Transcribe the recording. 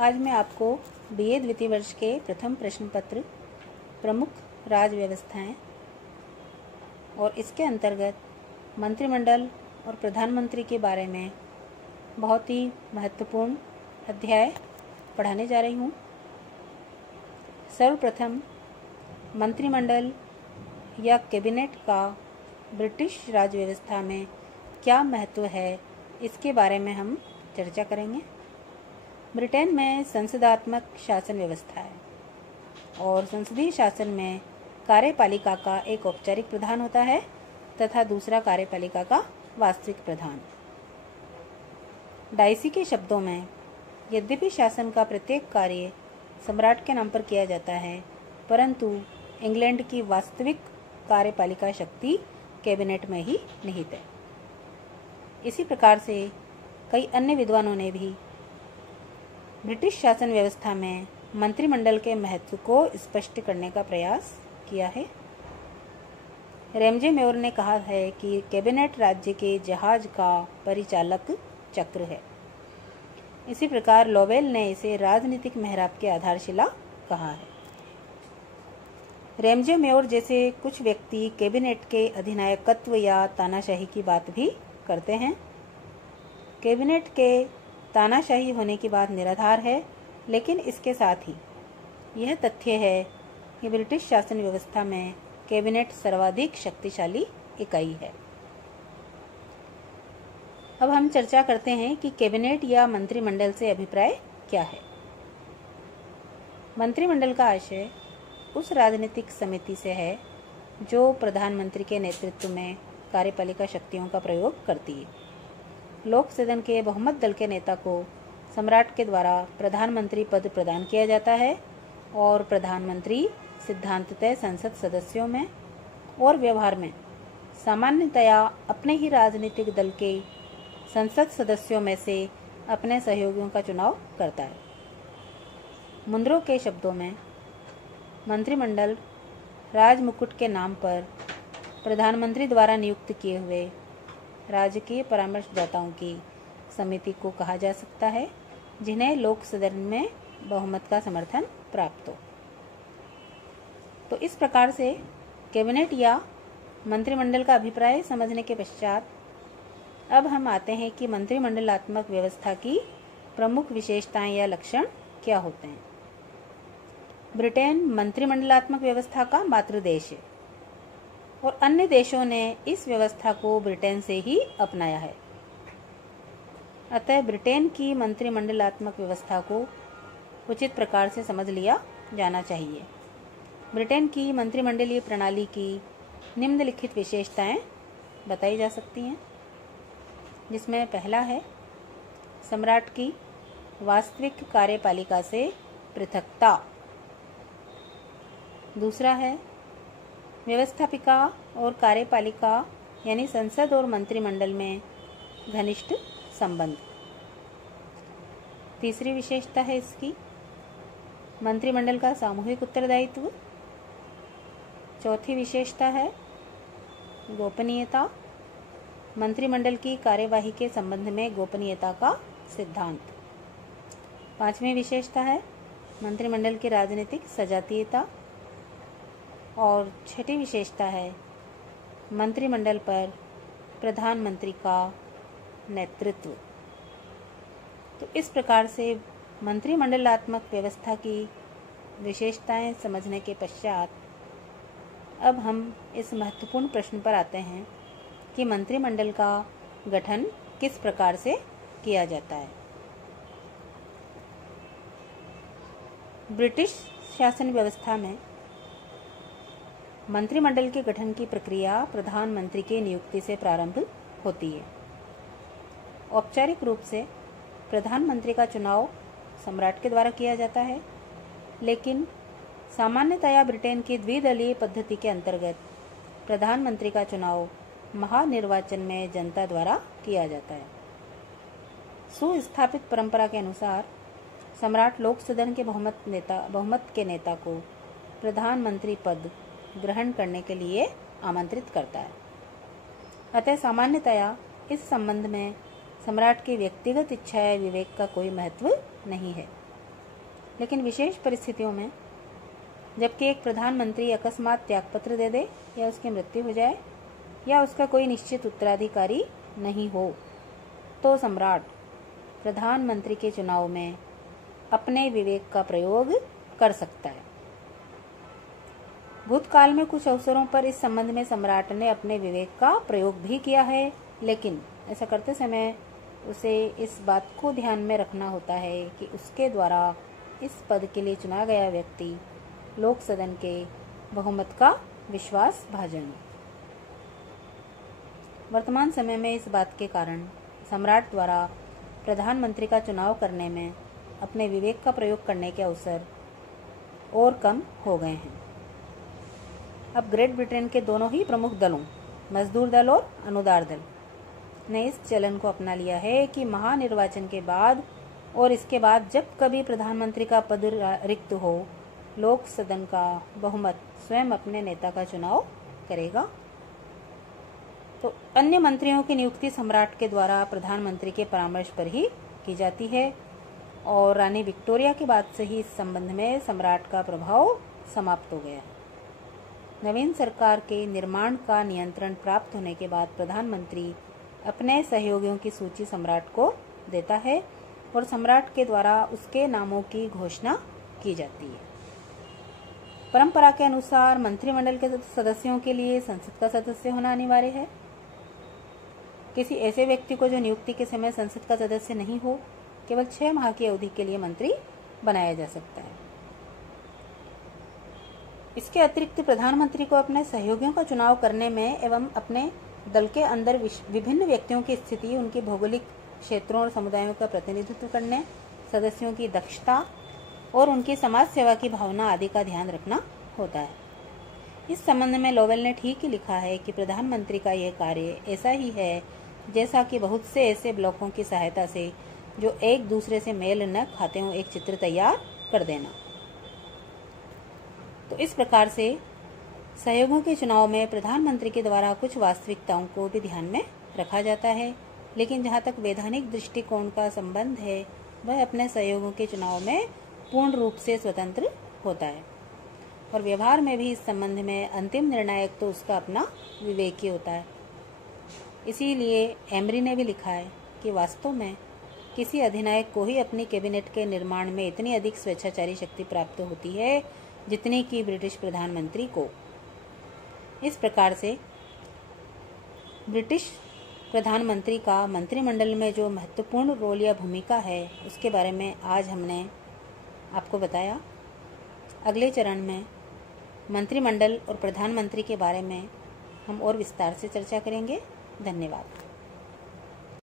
आज मैं आपको बीए द्वितीय वर्ष के प्रथम प्रश्न पत्र प्रमुख राज्य व्यवस्थाएं और इसके अंतर्गत मंत्रिमंडल और प्रधानमंत्री के बारे में बहुत ही महत्वपूर्ण अध्याय पढ़ाने जा रही हूँ। सर्वप्रथम मंत्रिमंडल या कैबिनेट का ब्रिटिश राज्य व्यवस्था में क्या महत्व है, इसके बारे में हम चर्चा करेंगे। ब्रिटेन में संसदात्मक शासन व्यवस्था है और संसदीय शासन में कार्यपालिका का एक औपचारिक प्रधान होता है तथा दूसरा कार्यपालिका का वास्तविक प्रधान। डाइसी के शब्दों में, यद्यपि शासन का प्रत्येक कार्य सम्राट के नाम पर किया जाता है, परंतु इंग्लैंड की वास्तविक कार्यपालिका शक्ति कैबिनेट में ही निहित है। इसी प्रकार से कई अन्य विद्वानों ने भी ब्रिटिश शासन व्यवस्था में मंत्रिमंडल के महत्व को स्पष्ट करने का प्रयास किया है। रैमजे मेयर ने कहा है कि कैबिनेट राज्य के जहाज का परिचालक चक्र है। इसी प्रकार लोवेल ने इसे राजनीतिक मेहराब की आधारशिला कहा है। रैमजे मेयर जैसे कुछ व्यक्ति कैबिनेट के अधिनायकत्व या तानाशाही की बात भी करते हैं। कैबिनेट के तानाशाही होने की बात निराधार है, लेकिन इसके साथ ही यह तथ्य है कि ब्रिटिश शासन व्यवस्था में कैबिनेट सर्वाधिक शक्तिशाली इकाई है। अब हम चर्चा करते हैं कि कैबिनेट या मंत्रिमंडल से अभिप्राय क्या है। मंत्रिमंडल का आशय उस राजनीतिक समिति से है जो प्रधानमंत्री के नेतृत्व में कार्यपालिका शक्तियों का प्रयोग करती है। लोक सदन के बहुमत दल के नेता को सम्राट के द्वारा प्रधानमंत्री पद प्रदान किया जाता है और प्रधानमंत्री सिद्धांततः संसद सदस्यों में और व्यवहार में सामान्यतया अपने ही राजनीतिक दल के संसद सदस्यों में से अपने सहयोगियों का चुनाव करता है। मुंद्रो के शब्दों में, मंत्रिमंडल राजमुकुट के नाम पर प्रधानमंत्री द्वारा नियुक्त किए हुए राजकीय परामर्शदाताओं की समिति को कहा जा सकता है, जिन्हें लोक सदन में बहुमत का समर्थन प्राप्त हो। तो इस प्रकार से कैबिनेट या मंत्रिमंडल का अभिप्राय समझने के पश्चात अब हम आते हैं कि मंत्रिमंडलात्मक व्यवस्था की प्रमुख विशेषताएं या लक्षण क्या होते हैं। ब्रिटेन मंत्रिमंडलात्मक व्यवस्था का मातृ देश है और अन्य देशों ने इस व्यवस्था को ब्रिटेन से ही अपनाया है। अतः ब्रिटेन की मंत्रिमंडलात्मक व्यवस्था को उचित प्रकार से समझ लिया जाना चाहिए। ब्रिटेन की मंत्रिमंडलीय प्रणाली की निम्नलिखित विशेषताएं बताई जा सकती हैं, जिसमें पहला है सम्राट की वास्तविक कार्यपालिका से पृथकता। दूसरा है व्यवस्थापिका और कार्यपालिका यानी संसद और मंत्रिमंडल में घनिष्ठ संबंध। तीसरी विशेषता है इसकी मंत्रिमंडल का सामूहिक उत्तरदायित्व। चौथी विशेषता है गोपनीयता, मंत्रिमंडल की कार्यवाही के संबंध में गोपनीयता का सिद्धांत। पांचवी विशेषता है मंत्रिमंडल की राजनीतिक सजातीयता और छठी विशेषता है मंत्रिमंडल पर प्रधानमंत्री का नेतृत्व। तो इस प्रकार से मंत्रिमंडलात्मक व्यवस्था की विशेषताएं समझने के पश्चात अब हम इस महत्वपूर्ण प्रश्न पर आते हैं कि मंत्रिमंडल का गठन किस प्रकार से किया जाता है। ब्रिटिश शासन व्यवस्था में मंत्रिमंडल के गठन की प्रक्रिया प्रधानमंत्री की नियुक्ति से प्रारंभ होती है। औपचारिक रूप से प्रधानमंत्री का चुनाव सम्राट के द्वारा किया जाता है, लेकिन सामान्यतया ब्रिटेन की द्विदलीय पद्धति के अंतर्गत प्रधानमंत्री का चुनाव महानिर्वाचन में जनता द्वारा किया जाता है। सुस्थापित परंपरा के अनुसार सम्राट लोक सदन के बहुमत के नेता को प्रधानमंत्री पद ग्रहण करने के लिए आमंत्रित करता है। अतः सामान्यतया इस संबंध में सम्राट की व्यक्तिगत इच्छा या विवेक का कोई महत्व नहीं है। लेकिन विशेष परिस्थितियों में, जबकि एक प्रधानमंत्री अकस्मात त्यागपत्र दे दे या उसकी मृत्यु हो जाए या उसका कोई निश्चित उत्तराधिकारी नहीं हो, तो सम्राट प्रधानमंत्री के चुनाव में अपने विवेक का प्रयोग कर सकता है। भूतकाल में कुछ अवसरों पर इस संबंध में सम्राट ने अपने विवेक का प्रयोग भी किया है, लेकिन ऐसा करते समय उसे इस बात को ध्यान में रखना होता है कि उसके द्वारा इस पद के लिए चुना गया व्यक्ति लोक सदन के बहुमत का विश्वास भाजन हो। वर्तमान समय में इस बात के कारण सम्राट द्वारा प्रधानमंत्री का चुनाव करने में अपने विवेक का प्रयोग करने के अवसर और कम हो गए हैं। अब ग्रेट ब्रिटेन के दोनों ही प्रमुख दलों, मजदूर दल और अनुदार दल, ने इस चलन को अपना लिया है कि महानिर्वाचन के बाद और इसके बाद जब कभी प्रधानमंत्री का पद रिक्त हो, लोक सदन का बहुमत स्वयं अपने नेता का चुनाव करेगा। तो अन्य मंत्रियों की नियुक्ति सम्राट के द्वारा प्रधानमंत्री के परामर्श पर ही की जाती है और रानी विक्टोरिया के बाद से ही इस संबंध में सम्राट का प्रभाव समाप्त हो गया। नवीन सरकार के निर्माण का नियंत्रण प्राप्त होने के बाद प्रधानमंत्री अपने सहयोगियों की सूची सम्राट को देता है और सम्राट के द्वारा उसके नामों की घोषणा की जाती है। परंपरा के अनुसार मंत्रिमंडल के सदस्यों के लिए संसद का सदस्य होना अनिवार्य है। किसी ऐसे व्यक्ति को जो नियुक्ति के समय संसद का सदस्य नहीं हो, केवल 6 माह की अवधि के लिए मंत्री बनाया जा सकता है। इसके अतिरिक्त प्रधानमंत्री को अपने सहयोगियों का चुनाव करने में एवं अपने दल के अंदर विभिन्न व्यक्तियों की स्थिति, उनके भौगोलिक क्षेत्रों और समुदायों का प्रतिनिधित्व करने, सदस्यों की दक्षता और उनकी समाज सेवा की भावना आदि का ध्यान रखना होता है। इस संबंध में लोवेल ने ठीक ही लिखा है कि प्रधानमंत्री का यह कार्य ऐसा ही है जैसा कि बहुत से ऐसे ब्लॉकों की सहायता से जो एक दूसरे से मेल न खाते हों एक चित्र तैयार कर देना। तो इस प्रकार से सहयोगों के चुनाव में प्रधानमंत्री के द्वारा कुछ वास्तविकताओं को भी ध्यान में रखा जाता है, लेकिन जहाँ तक वैधानिक दृष्टिकोण का संबंध है वह अपने सहयोगों के चुनाव में पूर्ण रूप से स्वतंत्र होता है और व्यवहार में भी इस संबंध में अंतिम निर्णायक तो उसका अपना विवेक ही होता है। इसीलिए एमरी ने भी लिखा है कि वास्तव में किसी अधिनायक को ही अपनी कैबिनेट के निर्माण में इतनी अधिक स्वेच्छाचारी शक्ति प्राप्त होती है जितनी कि ब्रिटिश प्रधानमंत्री को। इस प्रकार से ब्रिटिश प्रधानमंत्री का मंत्रिमंडल में जो महत्वपूर्ण रोल या भूमिका है उसके बारे में आज हमने आपको बताया। अगले चरण में मंत्रिमंडल और प्रधानमंत्री के बारे में हम और विस्तार से चर्चा करेंगे। धन्यवाद।